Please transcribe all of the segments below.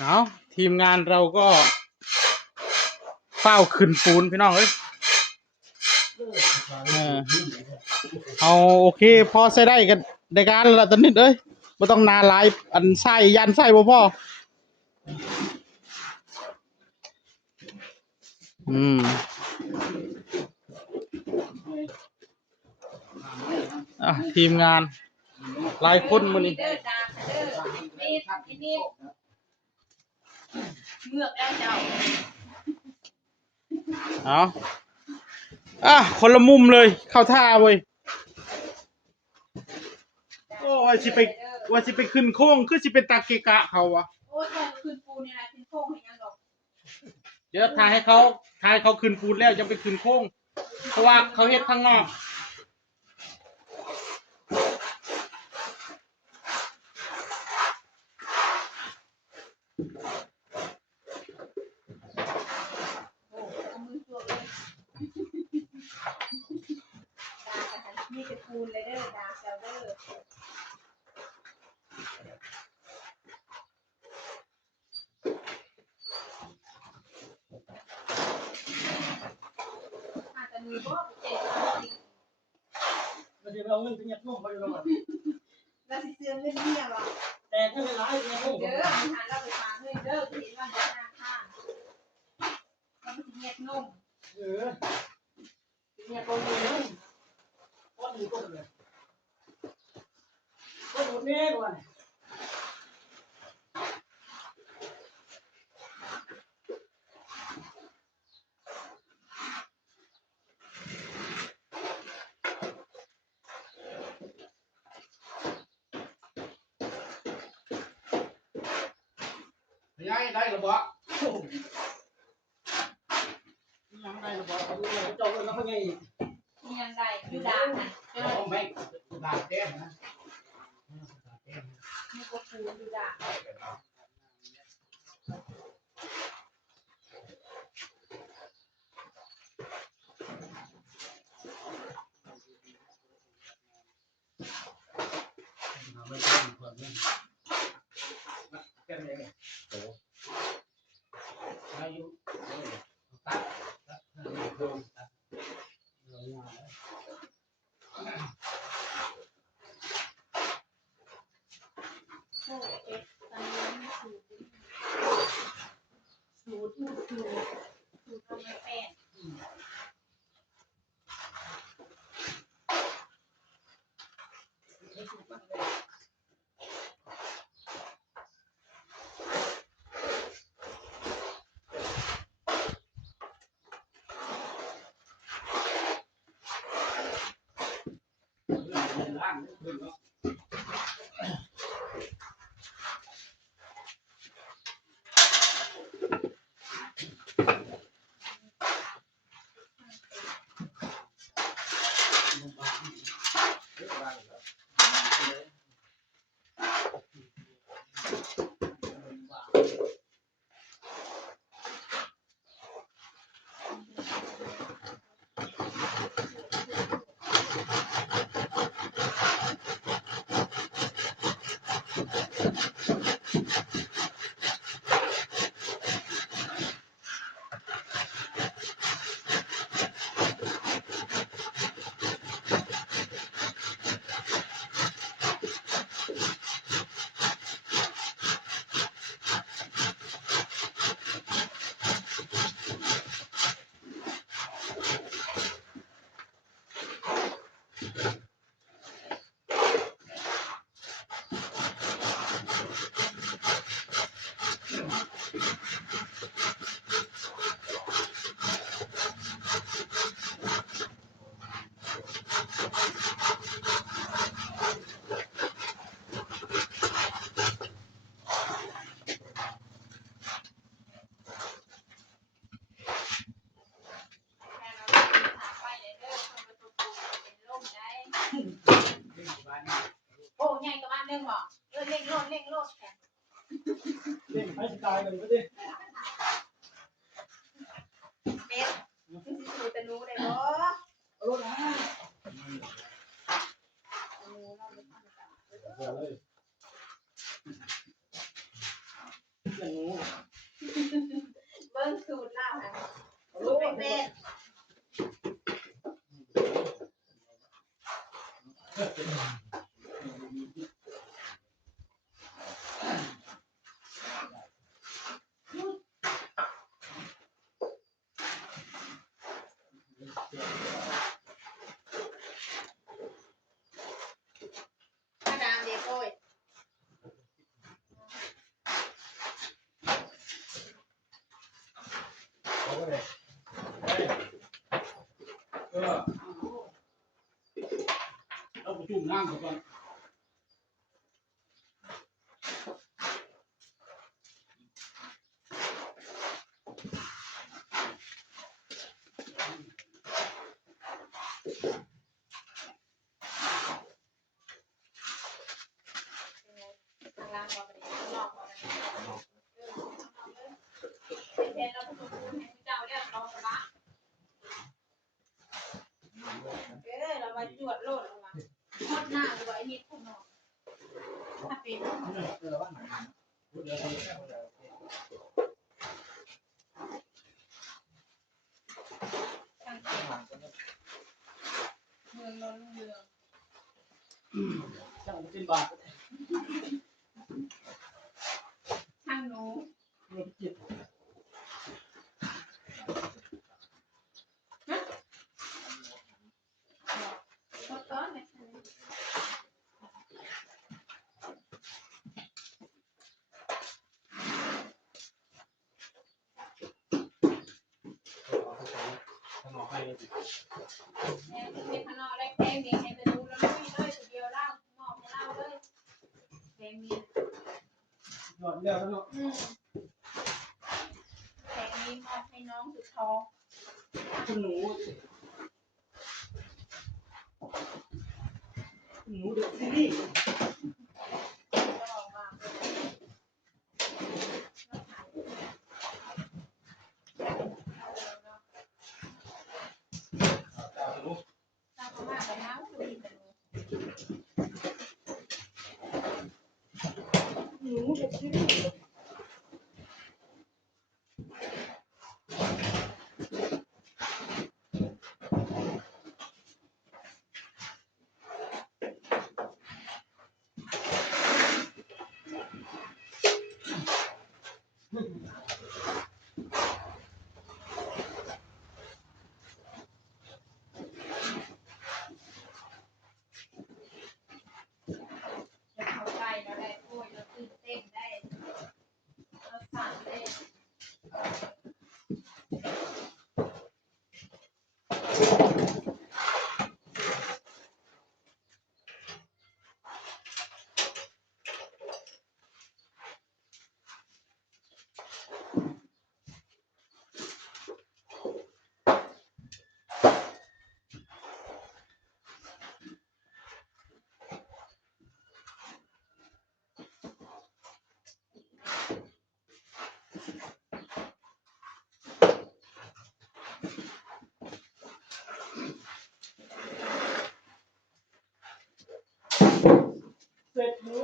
เอาทีมงานเราก็เฝ้าขึ้นปูนพี่น้องเอ้ยเอาโอเคพอใช้ได้กันในการละตอนนี้เอ้ยไม่ต้องนาลายอันไส้ยันไส้บ่พ่อทีมงานหลายคนมื้อนี้เมือกได้เจ้าคนละมุมเลยเข้าท่าเว้ยโอ้ว่าสิไปขึ้นโค้งคือสิเป็นตาเกกะเขาวะโอ้ยขึ้นปูนเนี่ยนะขึ้นโค้งให้ยังดอกเดี๋ยวทายเขาขึ้นปูนแล้วจะไปขึ้นโค้งเพราะว่าเขาเฮ็ดข้างนอกนี่จะปูนเลยเด้อดาเซลเดอร์อาจจะมีบ่เจ็บเราจะเอาเงินไปยัดนุ่มไปอยู่แล้วเราสิเสื่อมเงินเนี่ยวะแต่ถ้าไม่ร้ายเนี่ยเด้อมีหาเราไปฝากเงินเด้อที่เห็นว่าจะหน้าข้างเราไปยัดนุ่มเนี่ยโกงเลยก็ดูก็เลยก็ดูแน่ก่อนยังได้หรือเปล่ายังได้หรือเปล่าดูเลยเจ้าแล้วเขาไงยังได้ดูด่างนะไม่ด่างแก้มนะนี่ก็คือดูด่างสูตรทำมาแป้งโอ้ใหญ่กับบ้านเรื่องบ่เร่งโลดแขนเร่งให้ตายกันก็ดิเม็ดสูตรรู้ได้บ่เอาโลดนะเลย ก็เลยเอาไปจุ่มน้ำก่อนเรามาจวดโลดลงมาทอดหน้าหรือว่าไอ้นี่คุณน้องถ้าเป็นเมืองนนท์เมือง ช่างเป็นบาท ช่างหนู เงินจิต ทอดก้อนเลยมีขนมแรกแพงดีให้ไปดูแล้วลุยเลยทีเดียวเล่ามอบให้เล่าเลยแพงมี หยอดเดียวแล้วเนาะ แพงมีมอบให้น้องสุดท้อง คุณหนูเด็กที่นี่ ก็ออกมาตามมาไปน้ำคุยกัน หนูเด็กที่นี่จะเข้าใจเราได้โอ้ยเราตื่นเต้นได้เราสั่นได้เสร็จหนู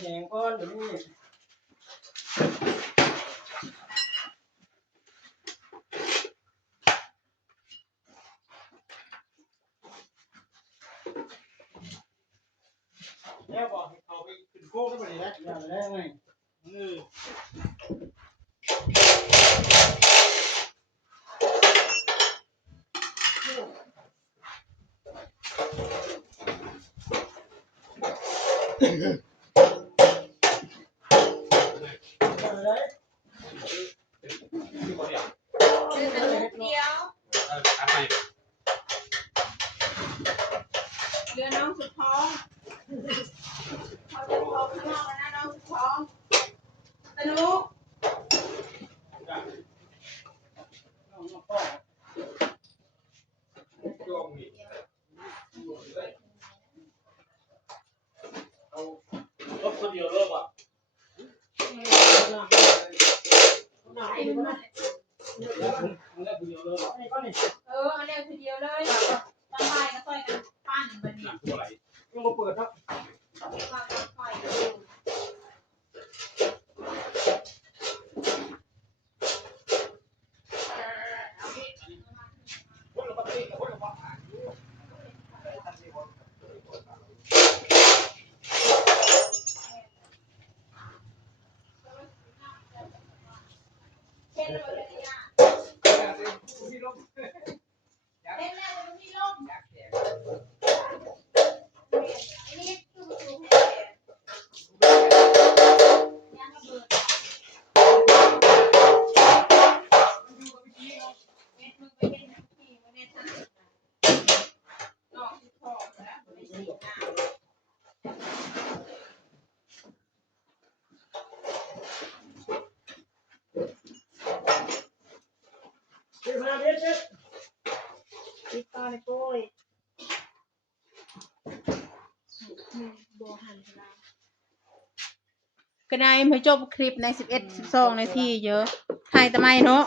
แหงก้อนหรือนี่แล้วบอกให้เขาไปขึ้นโค้งได้ไหมเนี่ยอย่างแรกไงอะไร เดินแต่ลูกเดียวเรือน้องสุดท้องเขาจะออกข้างนอกแล้วนะน้องสุดท้องตะลุก รถคนเดียวเริ่มอ่ะ ไอ้มัน มันได้คนเดียวเริ่ม เอาเร็วทีเดียวเลยตอนบ่ายก็ต่อยกันปั้นบันนี้ หนักตัวไหลยังมาเปิดครับ ว่ากันต่อยกันเอาดิ คนละปกติคนละ ติดต่อในโป้ยโบหันก็ได้มาจบคลิปใน11-12 นาทีเยอะถ่ายทำไมเนาะ